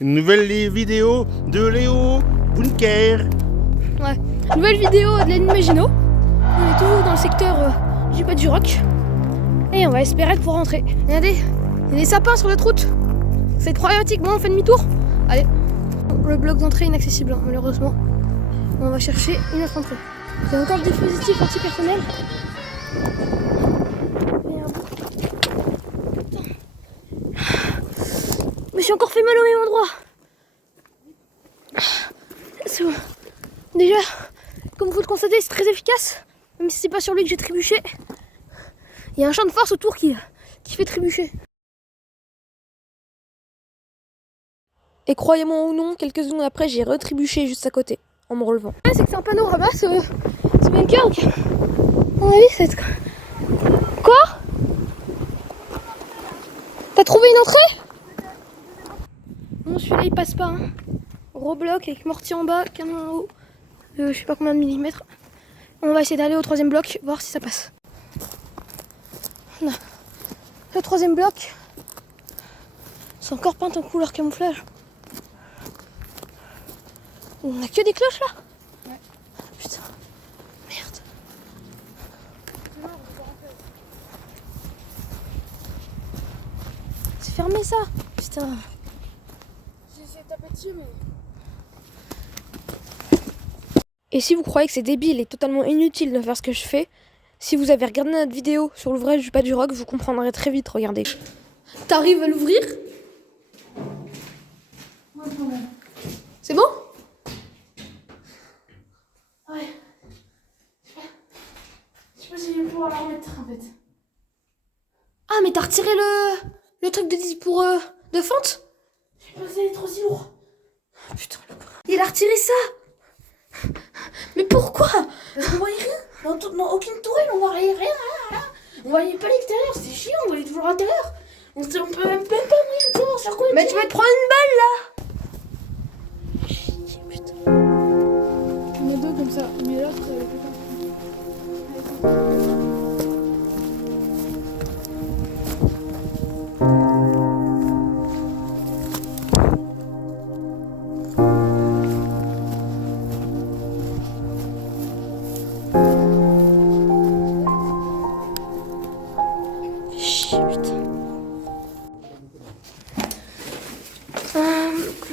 Une nouvelle vidéo de Léo Bunker. Ouais, nouvelle vidéo de l'Anime Maginot. On est toujours dans le secteur du bas du roc. Et on va espérer pouvoir rentrer. Regardez, il y a des sapins sur notre route. C'est problématique. Bon, on fait demi-tour. Allez, le bloc d'entrée est inaccessible, hein, malheureusement. On va chercher une autre entrée. C'est encore le dispositif anti-personnel. Je me suis encore fait mal au même endroit. C'est bon. Déjà, comme vous le constatez, c'est très efficace. Même si c'est pas sur lui que j'ai trébuché. Il y a un champ de force autour qui fait trébucher. Et croyez-moi ou non, quelques secondes après, j'ai retrébuché juste à côté, en me relevant. C'est que c'est un panorama, ce bunker. Donc, à mon avis, c'est... Quoi? T'as trouvé une entrée? Non, celui-là, il passe pas. Hein. Gros bloc avec mortier en bas, canon en haut. Je sais pas combien de millimètres. On va essayer d'aller au troisième bloc, voir si ça passe. Non. Le troisième bloc, c'est encore peint en couleur camouflage. On a que des cloches là? Ouais. Putain. Merde. C'est fermé ça. Putain. J'ai essayé de taper dessus mais... Et si vous croyez que c'est débile et totalement inutile de faire ce que je fais, si vous avez regardé notre vidéo sur l'ouvrage du pas du roc, vous comprendrez très vite, regardez. T'arrives à l'ouvrir? C'est bon? Ouais. Je sais pas si je vais pouvoir la remettre en fait. Ah mais t'as retiré le truc de fente? Je sais pas si elle est trop si lourd. Putain, il a retiré ça. Mais pourquoi? Parce qu'on voyait rien. Dans aucune tourelle, on voyait rien. On voyait pas l'extérieur, c'était chiant, on voyait toujours l'intérieur. On peut même pas moyen de savoir sur quoi. Mais tu vas te prendre une balle là. Chier, putain. On a deux comme ça, mais l'autre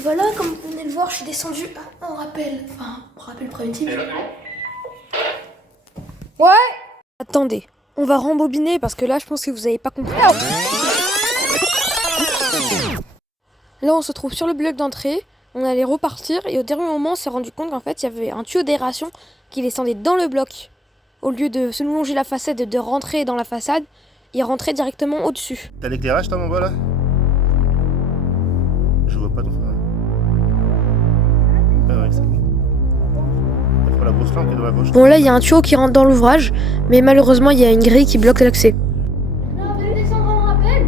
Voilà, comme vous venez de le voir, je suis descendue en rappel préventif. Ouais. Attendez, on va rembobiner parce que là, je pense que vous avez pas compris. Là, on se trouve sur le bloc d'entrée. On allait repartir et au dernier moment, on s'est rendu compte qu'en fait, il y avait un tuyau d'aération qui descendait dans le bloc. Au lieu de se longer la façade et de rentrer dans la façade, il rentrait directement au-dessus. T'as l'éclairage toi en bas là? Je vois pas ton frère. Ah ouais, c'est bon. Après la grosse lampe qui est dans la gauche. Bon là il y a un tuyau qui rentre dans l'ouvrage, mais malheureusement il y a une grille qui bloque l'accès. Là on va descendre en rappel.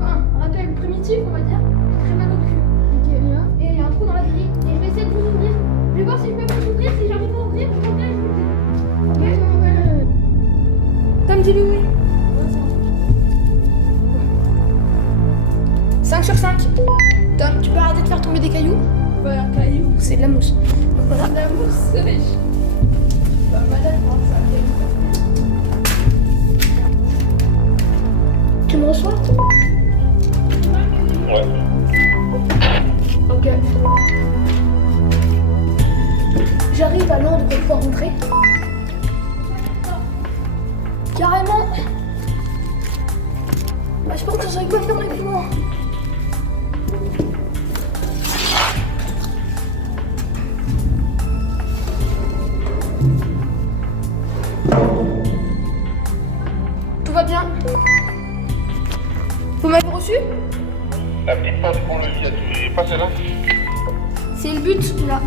Un rappel primitif on va dire. Très mal au cul. Ok, là. Et il y a un trou dans la grille. Et je vais essayer de vous ouvrir. Je vais voir si je peux vous ouvrir. Si j'arrive à ouvrir, je reviens et je vous dis. Ok. Tom dis-lui oui. 5 sur 5. Tom, tu peux arrêter de faire tomber des cailloux? pas un caillou. C'est de la mousse. Voilà. La mousse sèche. Pas malade pour ça. Tu me reçois? Ouais. Ok. J'arrive à l'ordre pour pouvoir rentrer. Carrément. Bah, je pense que j'arrive pas à fermer plus loin. Tout va bien. Vous m'avez reçu? La petite porte pour le lit, tu es passé là? C'est le but, là.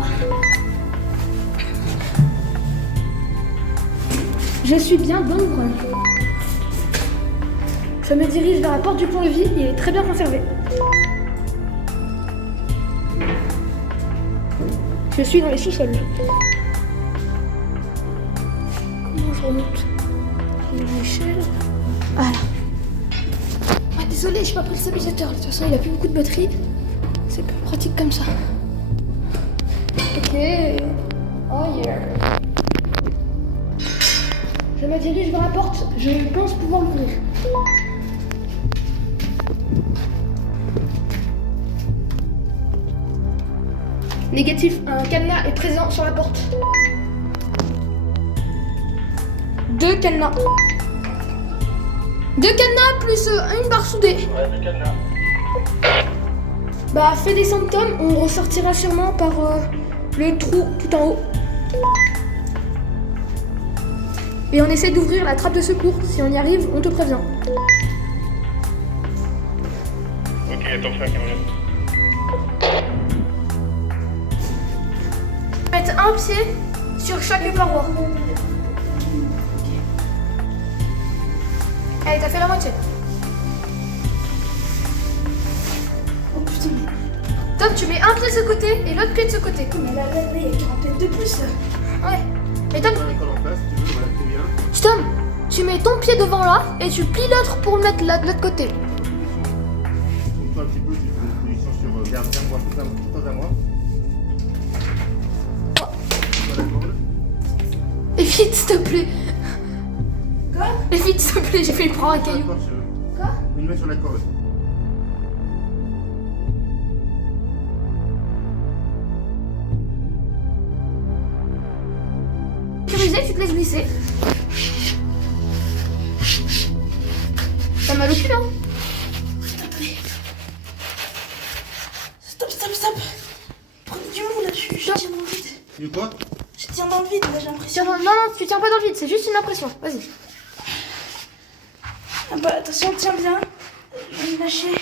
Je suis bien dans l'ouvrage. Je me dirige vers la porte du pont-levis, il est très bien conservé. Je suis dans les sous-sols. Comment je remonte? Une échelle. Voilà. Ah, désolé, j'ai pas pris le stabilisateur. De toute façon, il a plus beaucoup de batterie. C'est pas pratique comme ça. Ok. Oh yeah. Je me dirige vers la porte. Je pense pouvoir l'ouvrir. Négatif, un cadenas est présent sur la porte. 2 cadenas. 2 cadenas plus une barre soudée. Ouais, 2 cadenas. Bah, fais descendre Tom, on ressortira sûrement par le trou tout en haut. Et on essaie d'ouvrir la trappe de secours. Si on y arrive, on te prévient. Ok, attends, frère, Caroline. Mettre un pied sur chaque paroi. Allez, t'as fait la moitié. Oh putain, mais. Tom, tu mets un pied de ce côté et l'autre pied de ce côté. Mais là, il y a 40 mètres de plus là. Ouais. Et Tom, L'école en place, si tu veux, voilà, très bien. Tom, tu mets ton pied devant là et tu plies l'autre pour le mettre de l'autre côté. Tourne-toi un petit peu, tu fais une position sur. Viens-moi, tout à moi. Sur la corde. Et vite, s'il te plaît. Quoi? Et vite, s'il te plaît, j'ai failli prendre un Sur la caillou. corde, si tu veux. Quoi? Une main sur la corde. Sécurisé, tu te laisses glisser. T'as mal au cul, hein? Stop, stop, stop. Prenez du mou là, je tiens dans le vide. Tu quoi? Je tiens dans le vide là, j'ai l'impression. Tiens, non, tu tiens pas dans le vide, c'est juste une impression. Vas-y. Ah bah attention, tiens bien. Je vais me lâcher.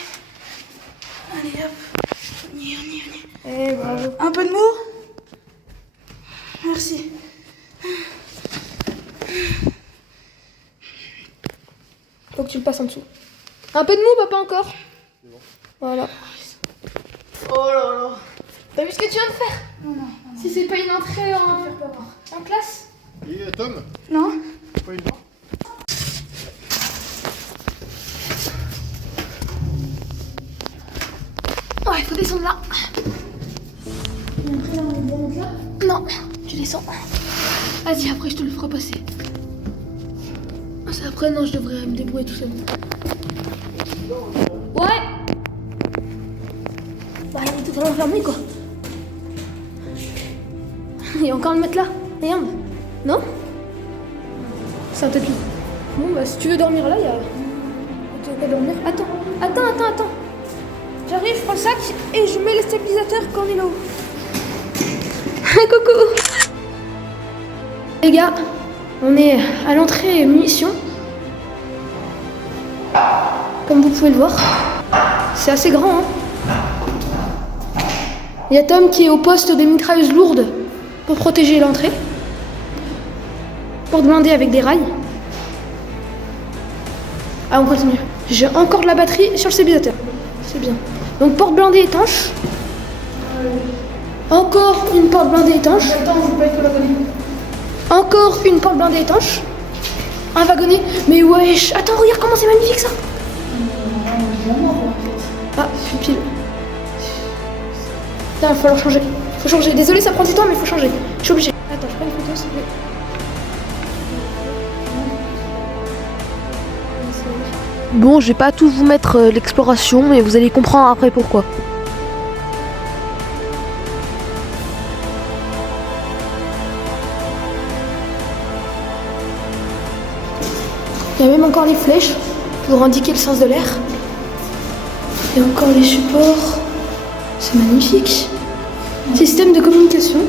Allez hop. On y est, on y est, on y est. Eh, bravo. Un peu de mou. Merci. Faut que tu le passes en dessous. Un peu de mou, papa, encore. Voilà. Oh là là. T'as vu ce que tu viens de faire? Non, non, non. Si c'est pas une entrée en classe. Et Tom, Non. pas une barre? Ouais, il faut descendre là. Non, tu descends. Vas-y, après je te le ferai passer. C'est après, non, je devrais me débrouiller tout seul. Ouais. Bah, il est totalement fermé, quoi. Il y a encore le matelas. Regarde. Non? C'est un tapis. Bon, bah, si tu veux dormir là, il y a... Tu veux pas dormir? Attends. J'arrive, je prends le sac et je mets le stabilisateur quand on est là-haut. Coucou. Les gars, on est à l'entrée munitions. Comme vous pouvez le voir. C'est assez grand, hein. Il y a Tom qui est au poste des mitrailleuses lourdes pour protéger l'entrée. Porte blindée avec des rails. Ah, on continue. J'ai encore de la batterie sur le stabilisateur. C'est bien. Donc porte blindée étanche. Encore une porte blindée étanche. Encore une porte blindée étanche. Un wagonnet. Mais wesh. Attends, regarde comment c'est magnifique ça. Ah, pile. Putain, il va falloir changer. Faut changer. Désolé, ça prend du temps, mais il faut changer. Je suis obligée. Attends, je prends une photo, s'il te plaît. Bon, je vais pas tout vous mettre l'exploration, mais vous allez comprendre après pourquoi. Il y a même encore les flèches pour indiquer le sens de l'air. Il y a encore les supports. C'est magnifique. Système de communication.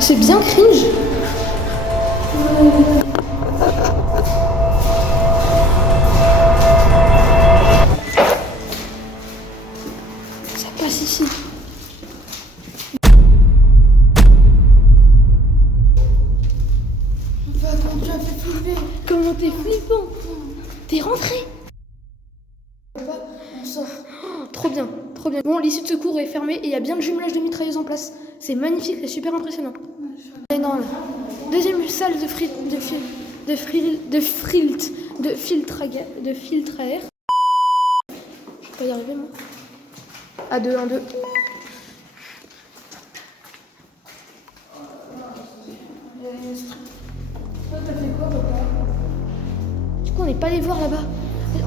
C'est bien cringe. Ça passe ici. Comment t'es flippant. T'es rentré. On sort. Oh, trop bien, trop bien. Bon, l'issue de secours est fermée et il y a bien le jumelage de mitrailleuses en place. C'est magnifique, c'est super impressionnant. On est dans la deuxième salle de filtre à air. Je peux pas y arriver, moi. À deux, un, deux. Du coup, on n'est pas allé voir là-bas.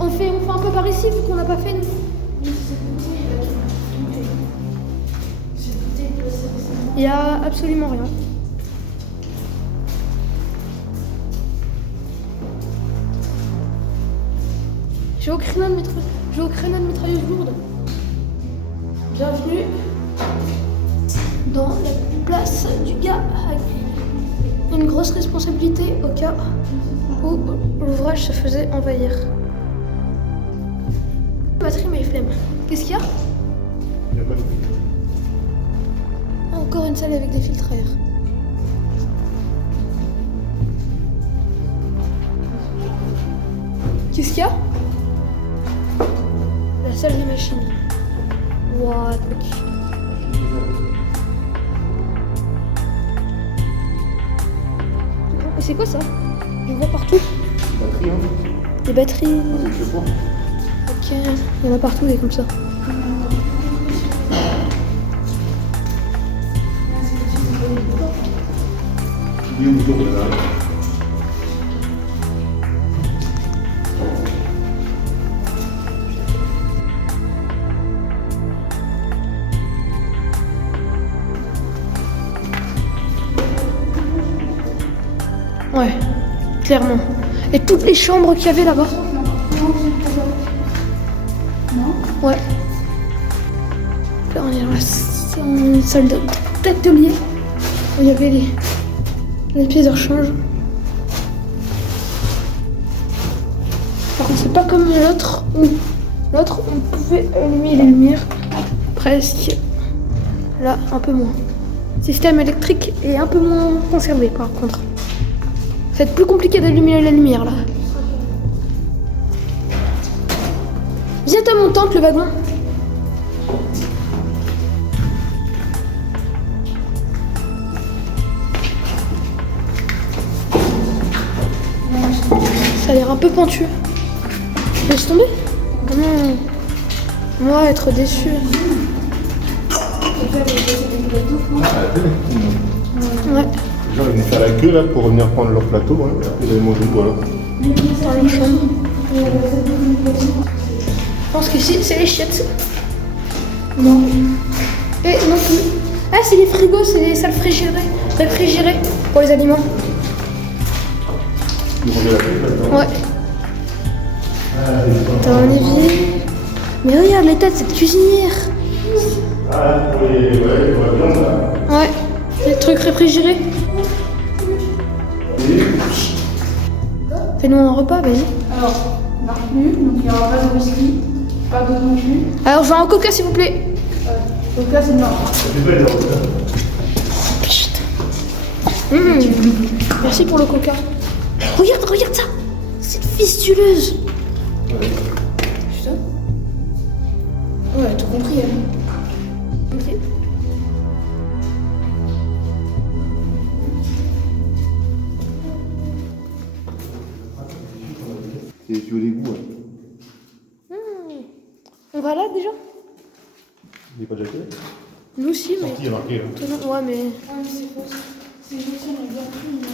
On fait un peu par ici vu qu'on n'a pas fait nous. Il y a absolument rien. J'ai au créneau de mitrailleuse lourde. Bienvenue dans la place du gars avec une grosse responsabilité au cas où l'ouvrage se faisait envahir. Batterie mais flemme. Qu'est-ce qu'il y a? Il n'y a pas de filtre. Encore une salle avec des filtres à air. Qu'est-ce qu'il y a? La salle des machines. What? Mais c'est quoi ça? Je vois partout. Batterie, hein. Des batteries. Je sais pas. Ok, il y en a partout des comme ça. Oui, ou non, là. Ouais, clairement. Et toutes les chambres qu'il y avait là-bas. Ouais. Là, on est dans la salle d'atelier où il y avait les pièces de rechange. Par contre, c'est pas comme l'autre où l'autre on pouvait allumer les lumières. Presque. Là, un peu moins. Le système électrique est un peu moins conservé par contre. Ça va être plus compliqué d'allumer la lumière là. Viens ta montante le wagon. Ça a l'air un peu pentu. Laisse tomber. Non. Moi être déçu. Ouais. Les gens ils vont faire la queue là pour venir prendre leur plateau, hein. Ils allaient manger quoi là? Dans leur chambre. Je pense qu'ici c'est les chiottes. Non. Et non plus. Ah c'est les frigos, c'est les salles réfrigérées pour les aliments. Ils vont la queue maintenant. Ouais. T'as un évier. Mais regarde l'état de cette cuisinière. Ah, pour la viande là. Ouais. Les trucs réfrigérés. Fais-nous un repas, vas-y. Alors, Marc-Nu, donc il n'y aura pas de whisky, pas d'eau non plus. Alors je veux un coca s'il vous plaît. Donc là, c'est mort. C'est belle la route. Chut. Merci pour le coca. Regarde ça. Cette fistuleuse. Putain. Ouais, tout compris, hein. Ok. Et tu veux les goûts, hein. On va là déjà? Il n'est pas déjà fait. Nous aussi, mais. Sorti, il y a marqué là. Toi, non. Ouais, mais. Ah, mais c'est faux. C'est gentil, on a bien pris, mais...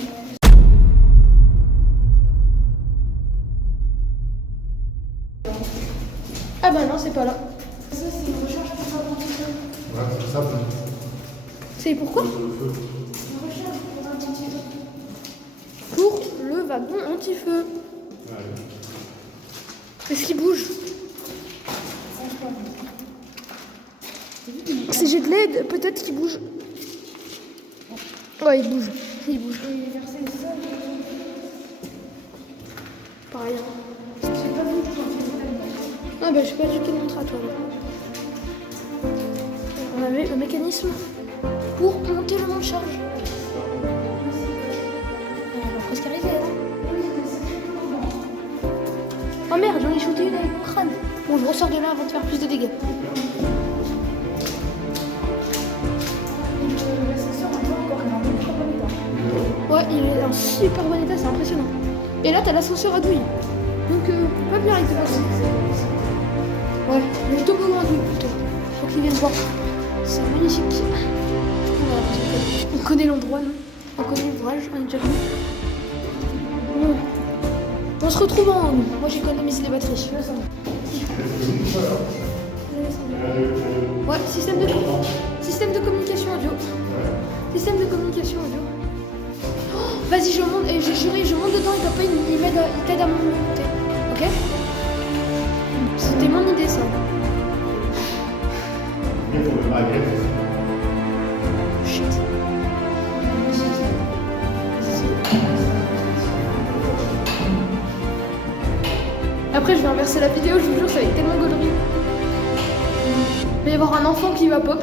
Ah bah non, c'est pas là. Ça, c'est une recherche pour faire l'apprentissage. Ouais, c'est ça. C'est pourquoi? Une recherche pour l'apprentissage. Pour le wagon anti-feu. Est-ce qu'il bouge? Si j'ai de l'aide, peut-être qu'il bouge. Ouais, il bouge. Il bouge. Et verser ça, Pareil. j'ai pas vu que j'en faisais Ah bah je sais pas du quel montre à toi. On avait le mécanisme pour monter le monte-charge. On va presque arriver là. Oh merde, j'en ai shooté une avec mon crâne. Bon, je ressors de là avant de faire plus de dégâts. l'ascenseur, on voit encore, il est en très bon état. Ouais, il est en super bon état, c'est impressionnant. Et là, t'as l'ascenseur à douille. Donc, pas bien avec de passer. Ouais, le toboggan à douille plutôt. Faut qu'il l'endroit. C'est magnifique. On connaît l'endroit, non? On connaît l'ouvrage, on est déjà venu. Bon. On se retrouve en haut. Moi j'ai économisé les batteries. Ouais, système de communication audio. Système de communication audio. Oh, vas-y, je monte, et j'ai juré, je monte dedans et papa il t'aide à monter. Ok? C'était mon idée ça. Shit. Après je vais inverser la vidéo, je vous jure, ça va être tellement gaulerie. Il va y avoir un enfant qui va pop.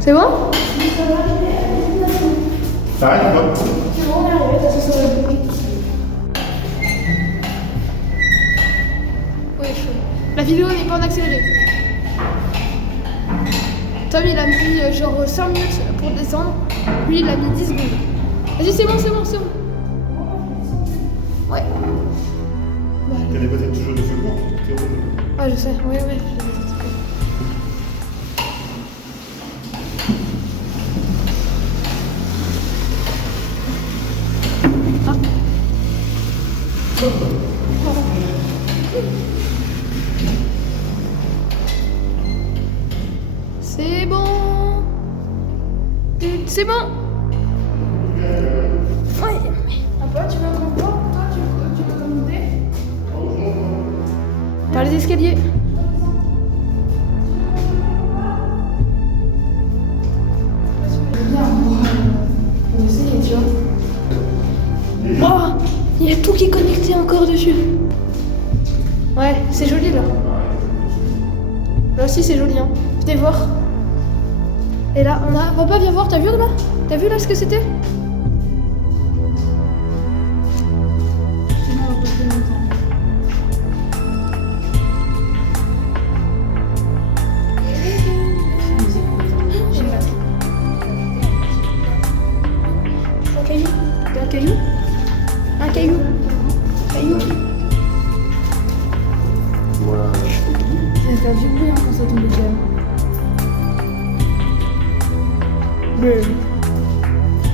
C'est bon? Ça arrive pas? C'est bon, on est arrivé, t'as ça sur le bouquet. Oui, la vidéo n'est pas en accéléré. Tom il a mis genre 5 minutes pour descendre. Lui il a mis 10 secondes. Vas-y, c'est bon. Ouais. T'as des boîtes toujours de secours? Ouais, je sais, ouais. C'est bon. C'est bon. Ouais. Papa, tu veux encore voir? Toi, tu veux monter? Par les escaliers. On essaye, tu vois. Oh, il y a tout qui est connecté encore dessus. Ouais, c'est joli là. Là aussi c'est joli, hein. Venez voir. Et là, on a... Papa, viens voir, t'as vu là? T'as vu là ce que c'était? Un caillou. Voilà. C'est un vieux bruit quand ça tombe déjà.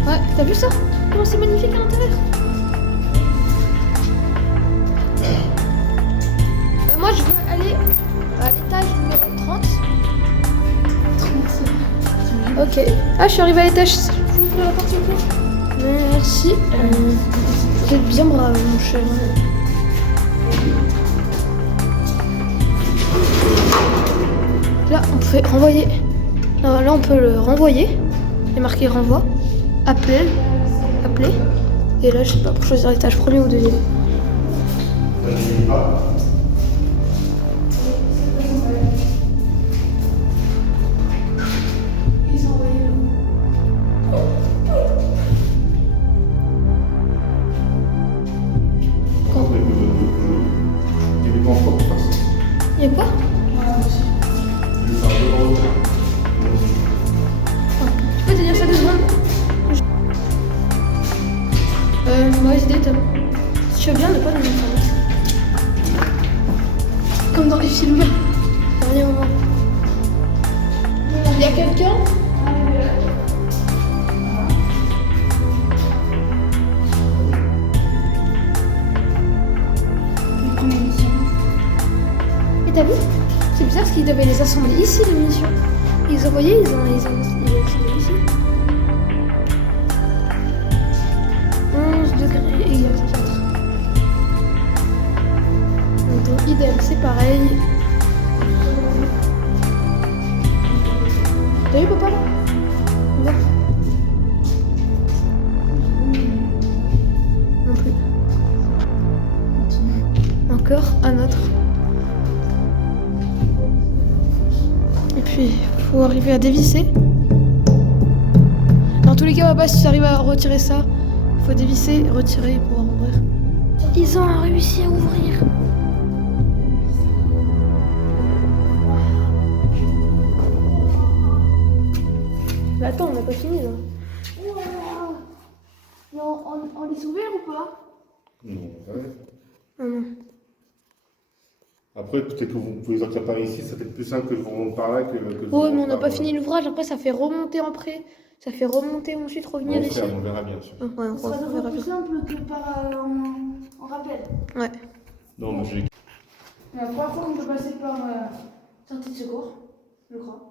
Ouais, t'as vu ça? Comment c'est magnifique à l'intérieur? Moi je veux aller à l'étage numéro 30. Ok. Ah, je suis arrivée à l'étage. Je peux ouvrir la porte s'il vous plaît? Merci. Vous êtes bien brave, mon cher. Là, on peut renvoyer. Là, on peut le renvoyer. Il est marqué renvoi. Appeler. Et là, je sais pas, pour choisir l'étage premier ou deuxième. Il y a quoi? Tu peux te dire ça 2 secondes? Mauvaise idée, Tom. Si tu veux bien ne pas nous faire. Comme dans les films. Dernier moment. Il y a quelqu'un? Et t'as vu? C'est bizarre parce qu'ils devaient les assembler ici, les munitions. Ils ont envoyé, ils ont assemblé ici. 11 degrés et 4. Donc idem, c'est pareil. T'as vu papa là? On va. Non plus. encore un autre. Et puis, faut arriver à dévisser. Dans tous les cas, si tu arrives à retirer ça, faut dévisser, retirer pour ouvrir. Ils ont réussi à ouvrir. Mais attends, on n'a pas fini là. Mais on les ouvert ou pas? Non, ouais. Non. Après, peut-être que vous pouvez sortir par ici, c'est peut-être plus simple que je vous remonte par là que je vous Ouais, mais on remonte n'a par pas fini l'ouvrage. Après, ça fait remonter après. Ça fait remonter ensuite, revenir ici. On verra bien sûr. Ouais, on Ça verra sera plus bien. simple que par en rappel. Ouais. Non, mais j'ai... C'est la première fois qu'on peut passer par sortie de secours, je crois.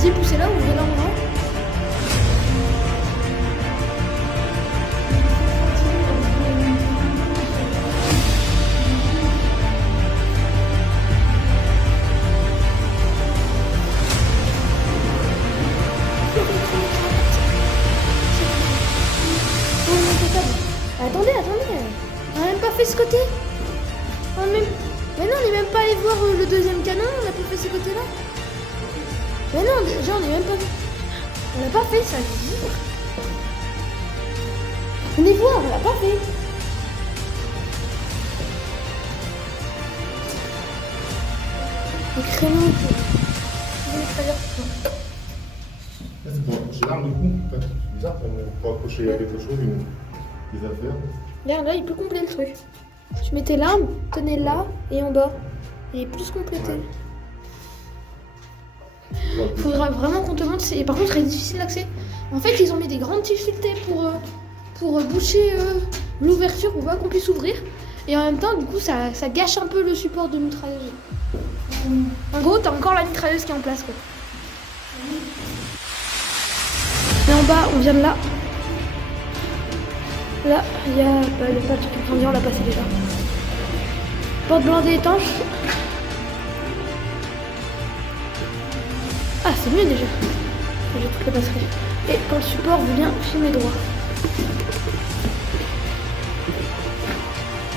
Vas-y, poussez-la, ouvrez-la en grand. Oh, non, impeccable. Attendez. On n'a même pas fait ce côté. Mais non, on n'est même pas allé voir le deuxième canon. On n'a pas fait ce côté-là. Mais non, déjà, on n'est même pas vu. On l'a pas fait, ça. Venez voir, on l'a pas fait. Le créneau. C'est pour accrocher l'arme du coup. C'est bizarre pour accrocher quelque chose, des affaires. Regarde, là, il peut compléter le truc. Tu mettais l'arme, tenez là et en bas. Il est plus complété. Ouais. Faudra vraiment qu'on te montre. Et par contre, il est difficile d'accès. En fait, ils ont mis des grandes tiges filetées pour boucher l'ouverture pour pas qu'on puisse ouvrir. Et en même temps, du coup, ça gâche un peu le support de mitrailleuse. En gros, t'as encore la mitrailleuse qui est en place, quoi. Et en bas, on vient de là. Là, il y a le patch incendie, on l'a passé déjà. Porte blindée étanche. Ah, c'est mieux déjà. J'ai toutes les passeries. Et quand le support veut bien filmer droit.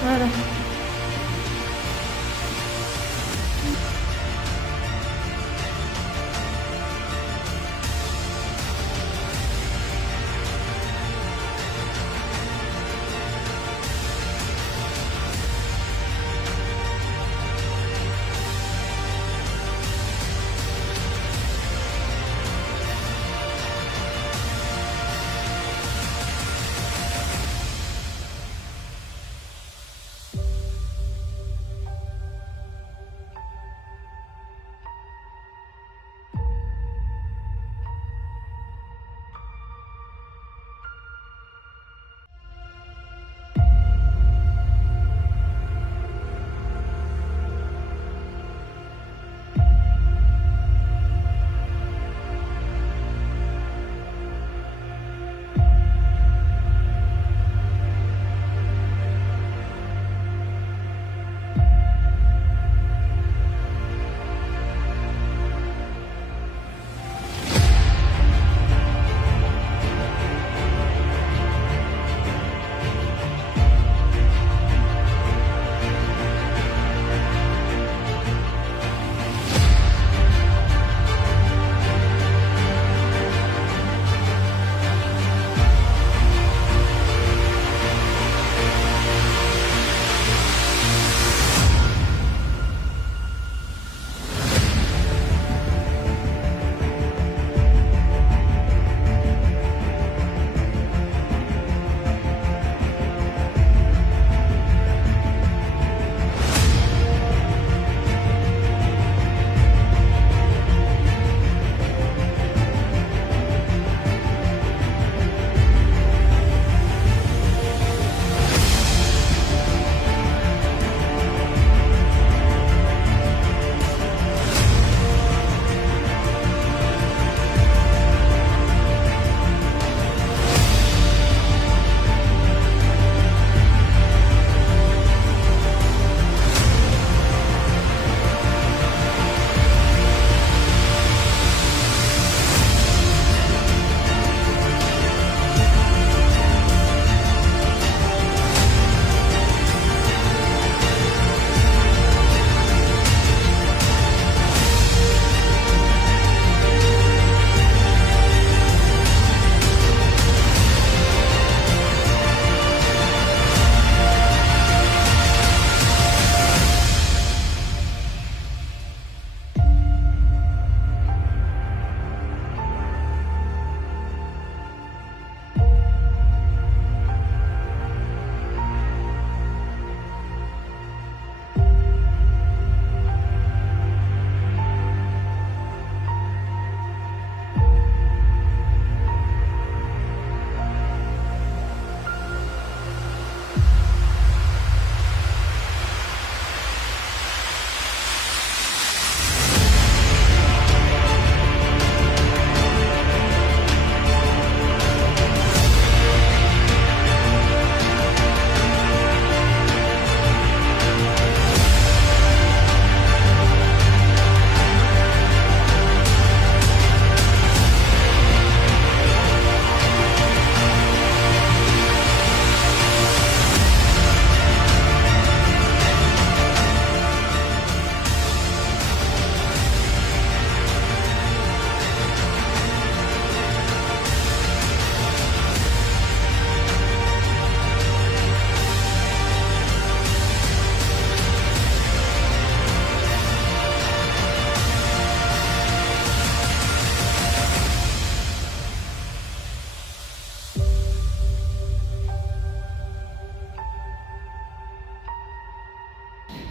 Voilà.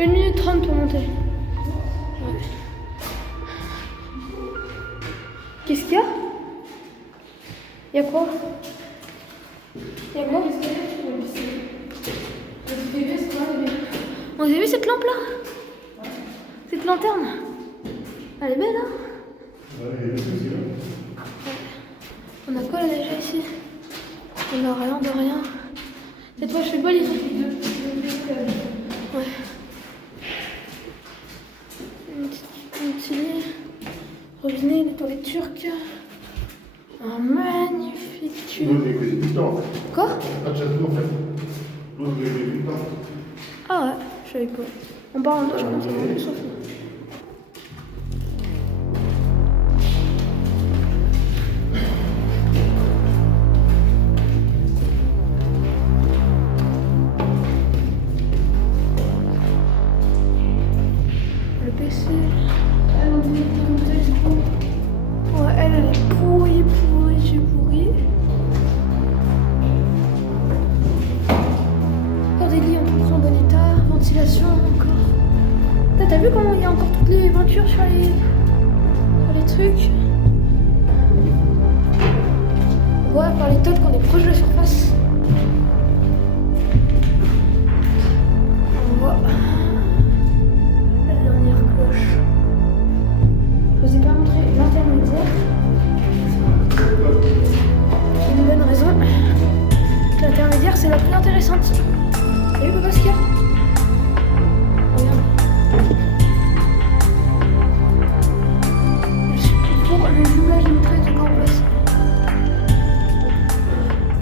1 minute 30 pour monter. Ouais. Qu'est-ce qu'il y a? Il y a quoi? Il y a quoi? On a vu cette lampe là? Cette lanterne? Elle est belle hein? On a quoi là déjà ici? On a rien de rien. Cette fois je fais pas les trucs. Ouais. Une petite lit. Robinet, les toilettes turques. Un magnifique tube. Quoi? Pas de château en fait. L'autre il y avait 8 ans. Ah ouais, je savais pas. On part en deux, je pense que c'est vraiment sauf. Le PC. Ouais, elle est pourrie, j'ai pourri. Encore des lits en tout en bon état, ventilation encore. T'as vu comment il y a encore toutes les peintures sur les trucs? On voit par les tops qu'on est proche de la surface. On voit la dernière cloche. Je vous ai pas montré l'intermédiaire. Une bonne raison. L'intermédiaire c'est la plus intéressante. T'as vu Papa ce qu'il y a? Regarde. Pour le jumelage de mitrailleuse de Grand Place.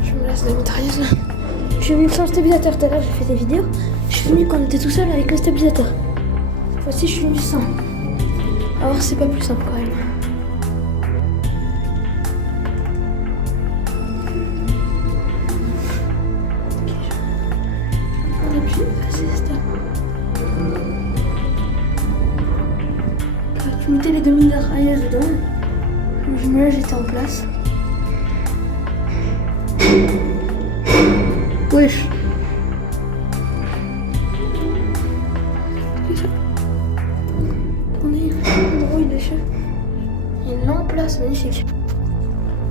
Jumelage de mitrailleuse. Je suis venue sans stabilisateur. Tout à l'heure j'ai fait des vidéos. Je suis venue quand on était tout seul avec le stabilisateur. Cette fois-ci je suis venue sans. Alors c'est pas plus simple quand même. On est plus assez stable. Tu mettais les demi-mitrailleuses dedans. Le jumelage était en place. Wesh. On est une rouille de chef. Il y a une lampe là, c'est magnifique.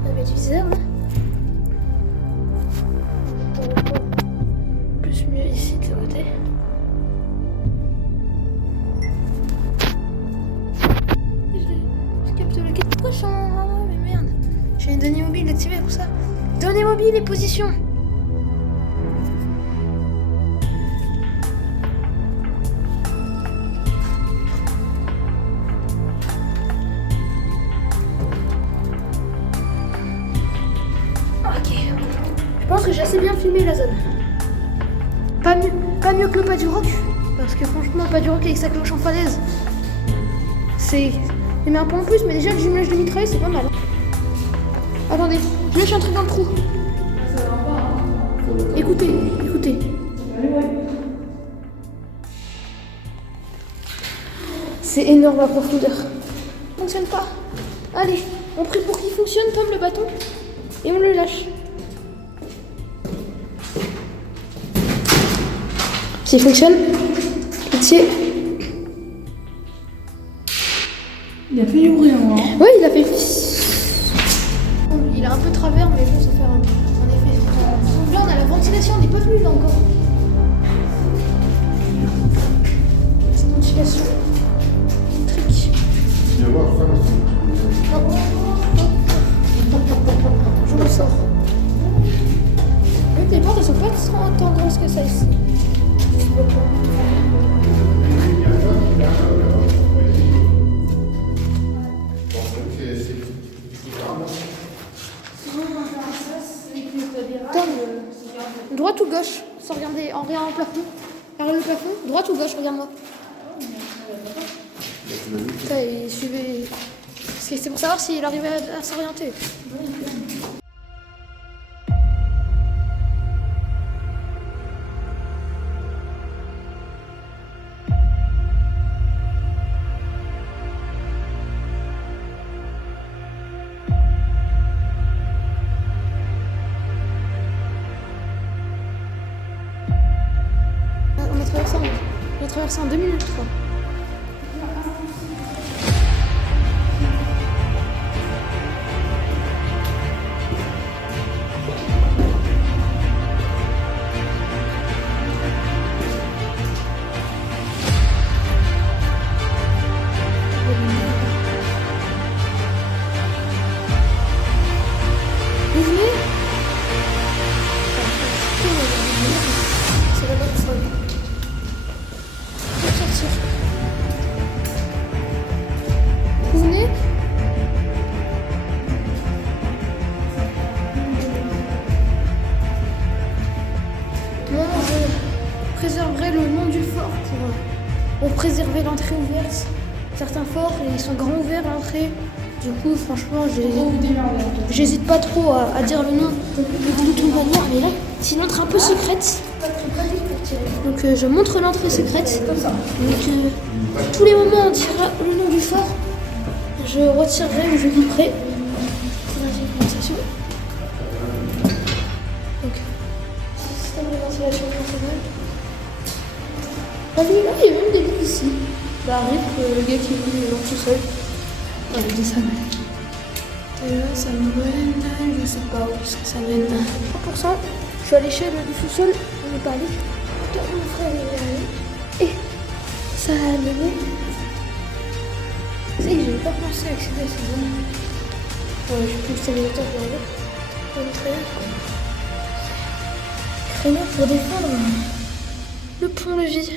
On avait du viseur là. Plus mieux ici de ce côté. Je capte le quai. Pourquoi je suis en... Ah mais merde. J'ai une données mobile activée pour ça. Données mobiles et position. Je pense que j'ai assez bien filmé la zone. Pas mieux que le pas du roc. Parce que franchement, le pas du roc avec sa cloche en falaise, c'est... Il met un point en plus, mais déjà le jumelage de mitrailleuse, c'est pas mal. Attendez, je mets un truc dans le trou. Écoutez. C'est énorme la profondeur. Ça fonctionne pas. Allez, on prie pour qu'il fonctionne, Tom, le bâton. Et on le lâche. S'il fonctionne, pitié. Il a fait du bruit en vrai. Ouais, il a fait. Il a un peu travers, mais bon, ça fait un effet. Donc là, on a la ventilation, on n'est pas venu là encore. C'est ventilation. Électrique. Viens voir ça aussi. Je le sors. Les portes, elles sont pas tant grosses que ça ici. Droite ou gauche, sans regarder en regardant le plafond. Regarde le plafond, droite ou gauche, regarde-moi. Ça, il suivait. C'est pour savoir s'il arrivait à s'orienter. On a traversé passer en 2 minutes 3. Vous venez? C'est la bonne folle. Faut sortir. Vous venez? Moi, je préserverai le nom du fort pour préserver l'entrée ouverte. Certains forts, ils sont grands ouverts à l'entrée. Du coup, franchement, j'hésite pas trop à dire le nom de toute manière. Mais là, c'est une entrée un peu secrète. Donc, je montre l'entrée secrète. Donc, tous les moments, on dira le nom du fort. Je retirerai ou je couperai. C'est la conversation. Donc, système de ventilation fonctionnel. Ah oui, là, il y a même des lits ici. Bah, Rip, le gars qui est venu dans tout seul. Ah, je dis ça, mais... Et là, ça mène... Je sais pas où est-ce que ça mène. 3%. Je suis à l'échelle du sous-sol. On n'est pas allé. Mon frère est allé. Et ça a mené... Vous savez que j'avais pas pensé à accéder à ces zones. Ouais, j'ai plus le stabilisateur pour aller. Je vais montrer là. Créneau pour défendre le pont-levis.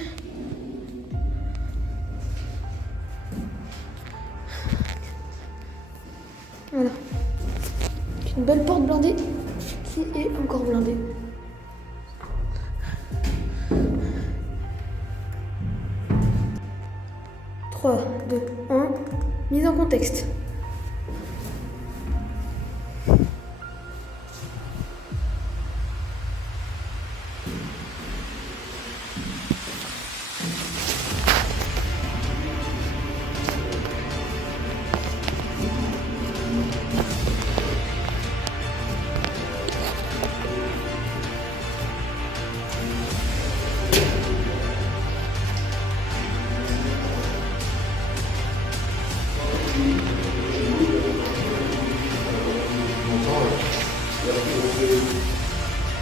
Voilà. Une belle porte blindée qui est encore blindée. « 3, 2, 1, mise en contexte.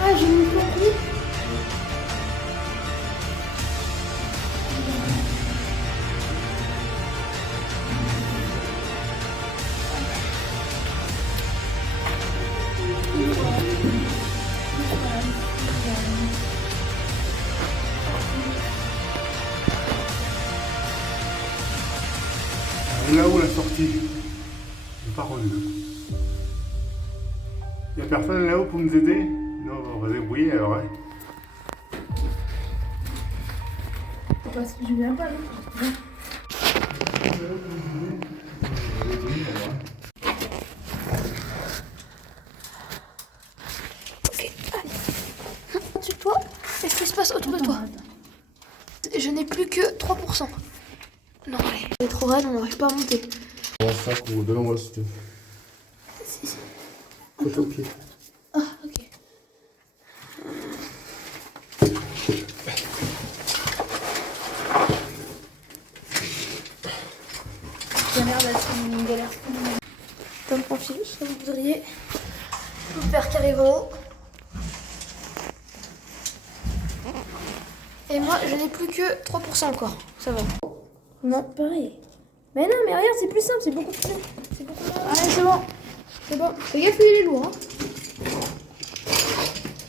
Ah, j'ai mis le papier. Et là où la sortie? J'ai pas revu. Y'a personne là-haut pour nous aider? Non, on va se débrouiller alors, hein. Parce que je viens pas, non? Ok, allez. Sur toi, qu'est-ce qui se passe autour de toi? Je n'ai plus que 3%. Non, allez. C'est trop raide, on n'arrive pas à monter. On va ça ou devant moi si tu veux. Si. Côté au pied. Ah, ok. Ça a l'air d'être une galère. Comme profil, ça vous voudriez. Tout faire qui arrive en haut. Et moi, je n'ai plus que 3% encore. Ça va. Non, pareil. Mais non, mais regarde, c'est plus simple, c'est beaucoup plus. C'est beaucoup plus. Allez, c'est bon. C'est bon. Fais gaffe, il est lourd. Hein.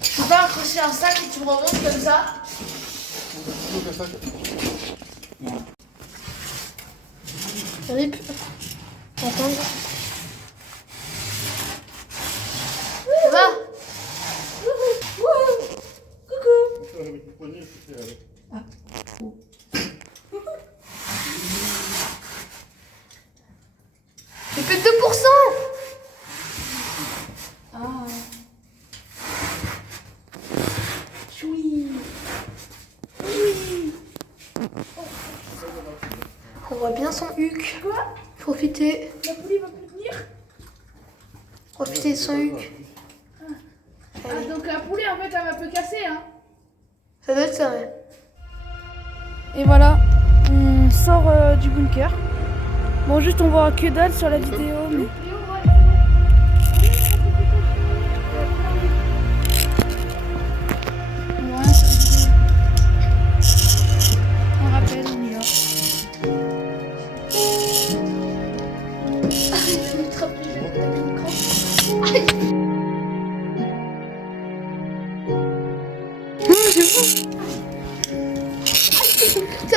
Tu peux pas accrocher un sac et tu remontes comme ça? Rip. Attends. Ça va? J'ai fait 2%. Ah. Choui. Oui. On voit bien son huc. Quoi? Profitez. La poulie va plus venir? Profitez de son huc. Ah, donc la poulie en fait elle va peu casser, hein? Ça doit être ça, ouais. Et voilà, on sort du bunker. Bon, juste on voit que dalle sur la vidéo, mais... Ouais, on rappelle, on y va.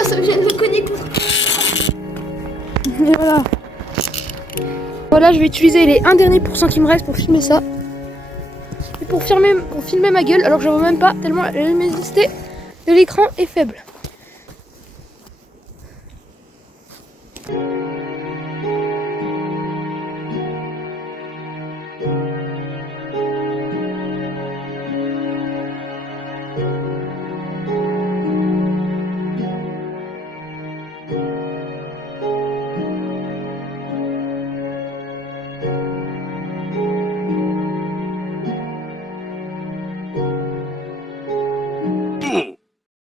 Ça vient de me cogner contre. Et voilà. Voilà, je vais utiliser les 1 dernier % qui me reste pour filmer ça. Et pour filmer ma gueule, alors que je vois même pas tellement la luminosité de l'écran est faible.